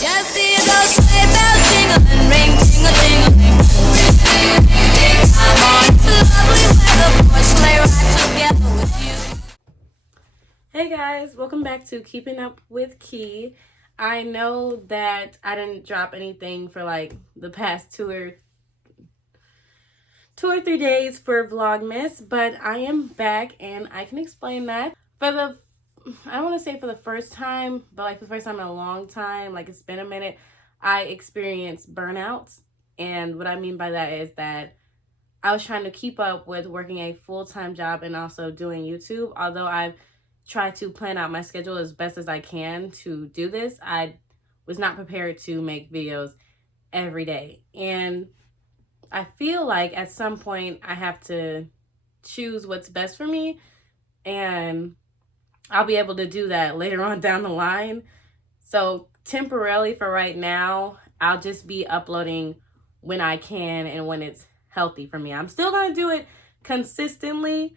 Just see those sleigh bells jingling, ring, ting-a-ting-a-ling. I'm on lovely weather for a sleigh ride together with you. Hey guys, welcome back to Keeping Up With Kee. I know that I didn't drop anything for like the past two or 3 days for Vlogmas, but I am back and I can explain that. I don't want to say for the first time, but like the first time in a long time, like it's been a minute, I experienced burnouts. And what I mean by that is that I was trying to keep up with working a full-time job and also doing YouTube. Although I've tried to plan out my schedule as best as I can to do this, I was not prepared to make videos every day. And I feel like at some point I have to choose what's best for me, and I'll be able to do that later on down the line. So temporarily for right now, I'll just be uploading when I can and when it's healthy for me. I'm still going to do it consistently,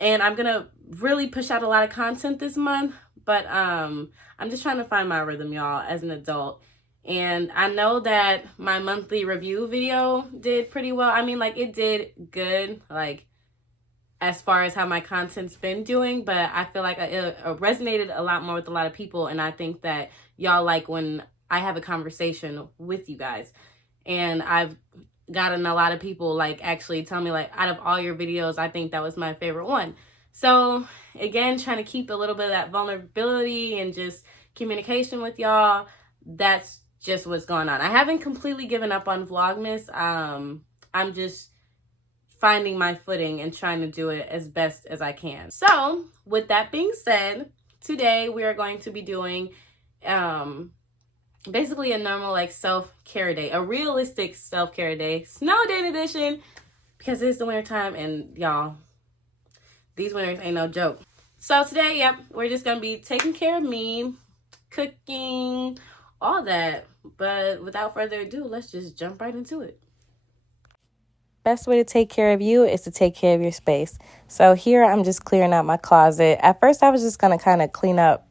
and I'm going to really push out a lot of content this month, but I'm just trying to find my rhythm, y'all, as an adult. And I know that my monthly review video did pretty well. I mean, like, it did good, like, as far as how my content's been doing, but I feel like it resonated a lot more with a lot of people, and I think that y'all like when I have a conversation with you guys. And I've gotten a lot of people, like, actually tell me, like, out of all your videos, I think that was my favorite one. So, again, trying to keep a little bit of that vulnerability and just communication with y'all. That's just what's going on. I haven't completely given up on Vlogmas. I'm just finding my footing and trying to do it as best as I can. So, with that being said, today we are going to be doing basically a normal like self-care day, a realistic self-care day, snow day edition, because it's the winter time and y'all, these winters ain't no joke. So today, yep, we're just gonna be taking care of me, cooking, all that. But without further ado, let's just jump right into it. Best way to take care of you is to take care of your space. So here I'm just clearing out my closet. At first I was just gonna kind of clean up,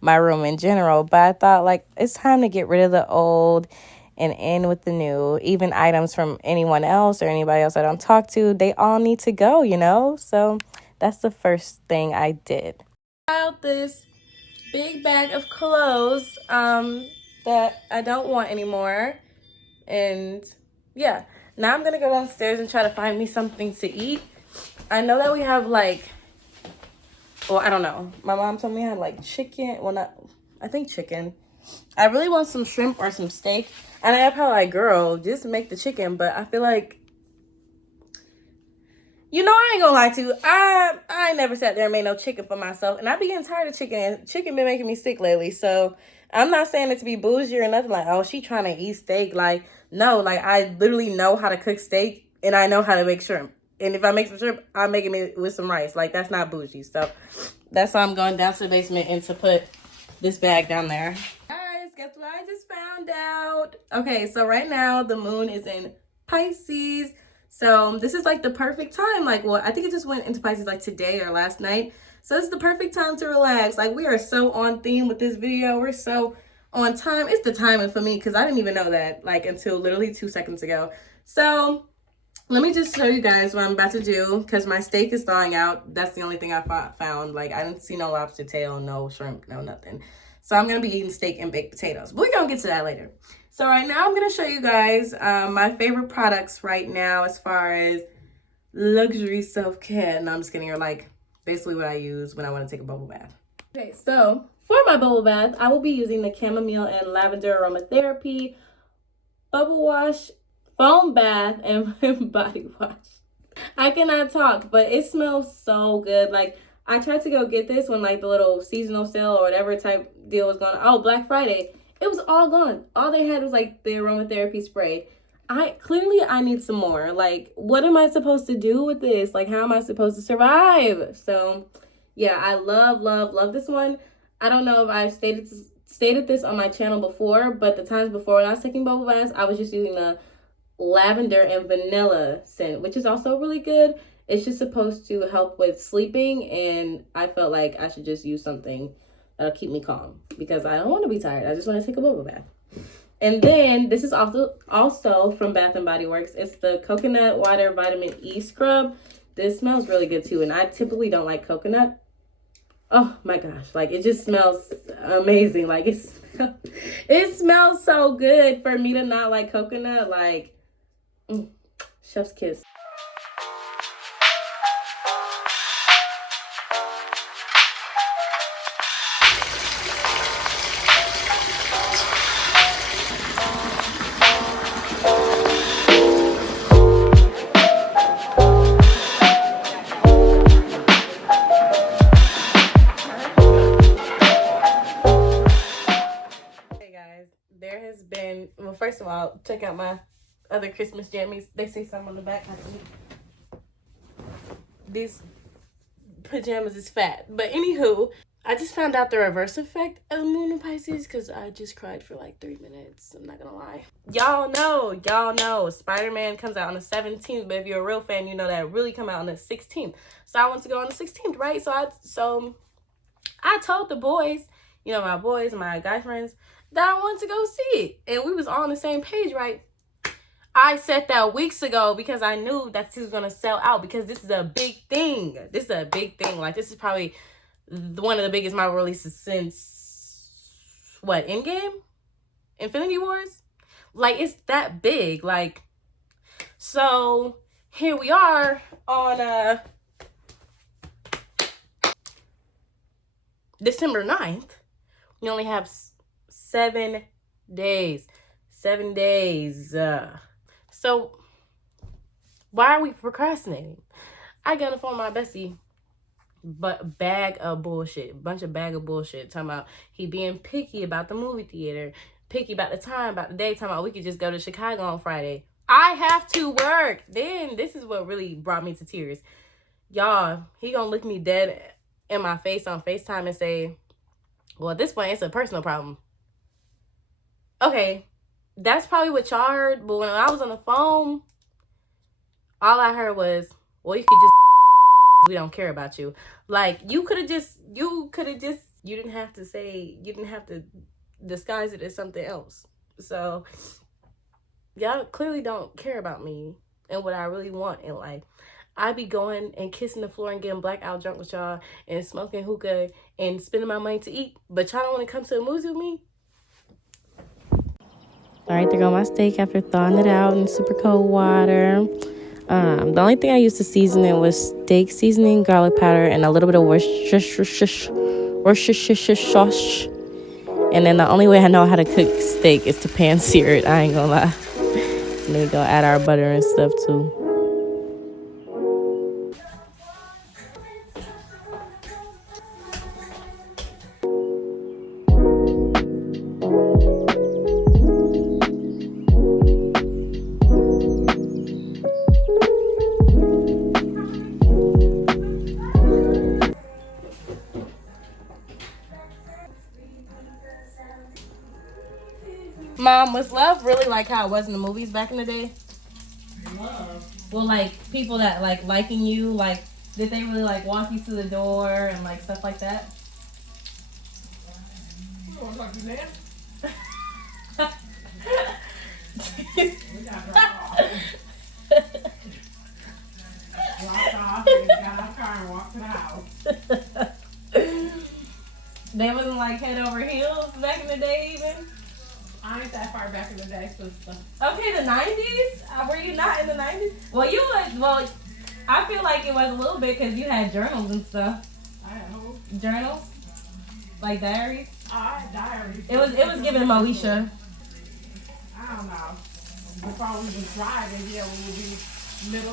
my room in general, but I thought like it's time to get rid of the old and in with the new. Even items from anyone else or anybody else I don't talk to, they all need to go, So that's the first thing I did. Out this big bag of clothes that I don't want anymore. And yeah, now I'm gonna go downstairs and try to find me something to eat. I know that we have I don't know. My mom told me I had like chicken. Well, I think chicken. I really want some shrimp or some steak. And I'm probably like, girl, just make the chicken. But I feel like, I ain't gonna lie to you. I never sat there and made no chicken for myself. And I be getting tired of chicken. Chicken been making me sick lately. So I'm not saying it to be bougie or nothing. Like, oh, she trying to eat steak. Like, no. Like, I literally know how to cook steak. And I know how to make shrimp. And if I make some shrimp, I'm making it with some rice. Like, that's not bougie. So that's why I'm going down to the basement and to put this bag down there. Guys, guess what I just found out? Okay, so right now the moon is in Pisces. So this is like the perfect time. Like, well, I think it just went into Pisces like today or last night. So this is the perfect time to relax. Like, we are so on theme with this video. We're so on time. It's the timing for me because I didn't even know that like until literally 2 seconds ago. So let me just show you guys what I'm about to do because my steak is thawing out. That's the only thing I found. Like, I didn't see no lobster tail, no shrimp, no nothing. So I'm going to be eating steak and baked potatoes. But we're going to get to that later. So right now I'm going to show you guys my favorite products right now as far as luxury self-care. And I'm just kidding. Or like basically what I use when I want to take a bubble bath. Okay, so for my bubble bath, I will be using the chamomile and lavender aromatherapy bubble wash, foam bath, and body wash. I cannot talk, but it smells so good. Like, I tried to go get this when like the little seasonal sale or whatever type deal was going on. Oh, Black Friday. It was all gone. All they had was like the aromatherapy spray. I need some more. Like, what am I supposed to do with this? Like, how am I supposed to survive? So yeah, I love this one. I don't know if I've stated this on my channel before, but the times before when I was taking bubble baths, I was just using the lavender and vanilla scent, which is also really good. It's just supposed to help with sleeping, and I felt like I should just use something That'll keep me calm because I don't want to be tired. I just want to take a bubble bath. And then this is also from Bath and Body Works. It's the coconut water vitamin E scrub. This smells really good too, and I typically don't like coconut. Oh my gosh, like it just smells amazing. Like it smells so good for me to not like coconut. Like chef's kiss. There has been, well, first of all, check out my other Christmas jammies. They say something on the back. These pajamas is fat. But anywho, I just found out the reverse effect of the moon in Pisces because I just cried for like 3 minutes. I'm not gonna lie. Y'all know Spider-Man comes out on the 17th, but if you're a real fan, you know that it really come out on the 16th. So I want to go on the 16th, right? So I told the boys, you know, my boys, my guy friends, that I wanted to go see it. And we was all on the same page, right? I said that weeks ago because I knew that he was going to sell out because this is a big thing. This is a big thing. Like, this is probably one of the biggest Marvel releases since, what, Endgame? Infinity Wars? Like, it's that big. Like, so here we are on December 9th. We only have 7 days. 7 days. So why are we procrastinating? I got to phone my bestie, but bag of bullshit. Bunch of bag of bullshit. Talking about he being picky about the movie theater. Picky about the time, about the day. Talking about we could just go to Chicago on Friday. I have to work. Then this is what really brought me to tears. Y'all, he gonna look me dead in my face on FaceTime and say, well, at this point, it's a personal problem. Okay, that's probably what y'all heard, but when I was on the phone, all I heard was, well, you could just, we don't care about you. Like, you didn't have to say, you didn't have to disguise it as something else. So, y'all clearly don't care about me and what I really want in life. I be going and kissing the floor and getting blackout drunk with y'all and smoking hookah and spending my money to eat, but y'all don't want to come to the movies with me? All right, there go my steak after thawing it out in super cold water. The only thing I used to season it was steak seasoning, garlic powder, and a little bit of Worcestershire sauce. And then the only way I know how to cook steak is to pan sear it. I ain't gonna lie. And then we gonna add our butter and stuff too. Mom, was love really like how it was in the movies back in the day? Love? Well, like, people that, like, liking you, like, did they really, like, walk you to the door and, like, stuff like that? You want to talk to you, man? Walked off and got out the car and walked to the house. They wasn't, like, head over heels back in the day, even? I ain't that far back in the day, sister. Okay, the 90s? Were you not in the 90s? Well, you was, well, I feel like it was a little bit because you had journals and stuff. I had who? Journals? Like diaries? Oh, I had diaries. It was given to Moesha. I don't know. Before we was driving, yeah, we would be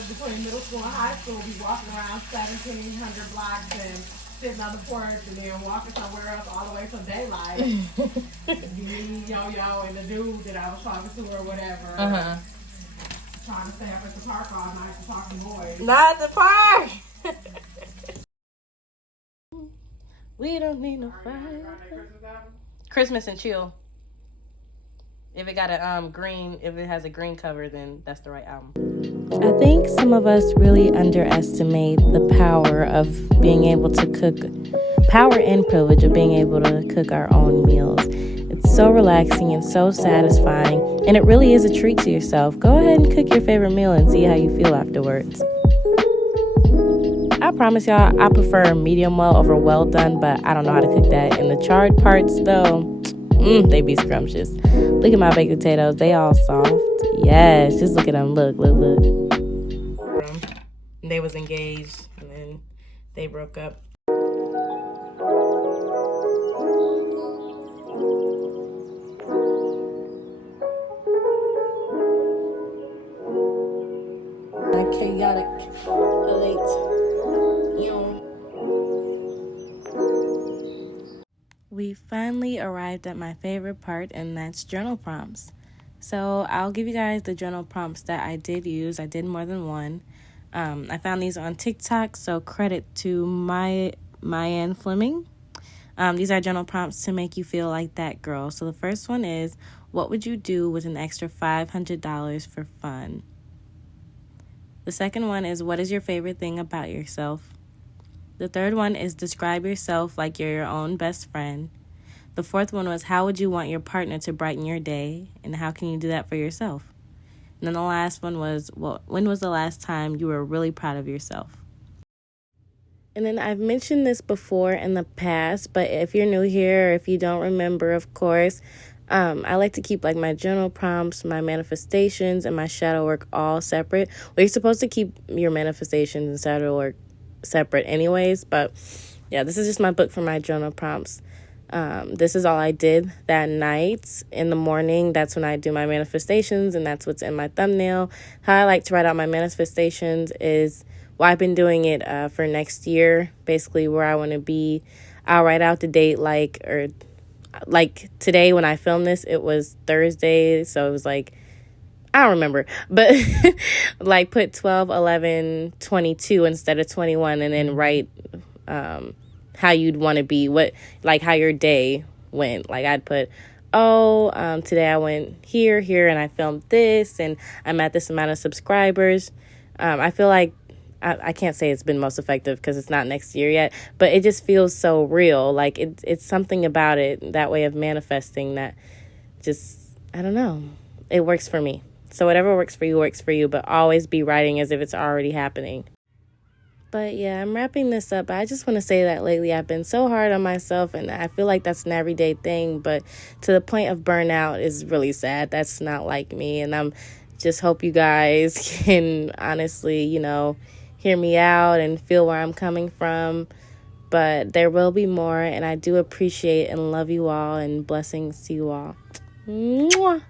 between middle school and high school, we walking around 1,700 blocks and sitting on the porch and then walking somewhere else all the way till daylight. Me, Yo-Yo, and the dude that I was talking to or whatever. Trying to stay up at the park all night to talk to boys. Not at the park! We don't need no fire. Christmas and chill. If it got a green, if it has a green cover, then that's the right album. I think some of us really underestimate the power of being able to cook, power and privilege of being able to cook our own meals. It's so relaxing and so satisfying, and it really is a treat to yourself. Go ahead and cook your favorite meal and see how you feel afterwards. I promise y'all, I prefer medium well over well done, but I don't know how to cook that. And the charred parts, though, they be scrumptious. Look at my baked potatoes. They all soft. Yes, just look at them. Look. They was engaged, and then they broke up. Chaotic, We finally arrived at my favorite part, and that's journal prompts. So I'll give you guys the journal prompts that I did use. I did more than one. I found these on TikTok, so credit to Mayan Fleming. These are journal prompts to make you feel like that girl. So the first one is, what would you do with an extra $500 for fun? The second one is, what is your favorite thing about yourself? The third one is, describe yourself like you're your own best friend. The fourth one was, how would you want your partner to brighten your day, and how can you do that for yourself? And then the last one was, when was the last time you were really proud of yourself? And then I've mentioned this before in the past, but if you're new here or if you don't remember, of course, I like to keep like my journal prompts, my manifestations, and my shadow work all separate. Well, you're supposed to keep your manifestations and shadow work separate anyways, but yeah, this is just my book for my journal prompts. This is all I did that night. In the morning, that's when I do my manifestations, and that's what's in my thumbnail. How I like to write out my manifestations is, well, I've been doing it for next year, basically where I want to be. I'll write out the date like today when I filmed this, it was Thursday, so it was like, I don't remember, but like put 12/11/22 instead of 21, and then write how you'd want to be, how your day went. Like I'd put, today I went here, and I filmed this, and I'm at this amount of subscribers. I feel like I can't say it's been most effective because it's not next year yet, but it just feels so real. Like it's something about it, that way of manifesting, that just, I don't know, it works for me. So whatever works for you, but always be writing as if it's already happening. But yeah, I'm wrapping this up. I just want to say that lately I've been so hard on myself, and I feel like that's an everyday thing, but to the point of burnout is really sad. That's not like me, and I'm just hope you guys can honestly, hear me out and feel where I'm coming from. But there will be more, and I do appreciate and love you all, and blessings to you all. Mwah!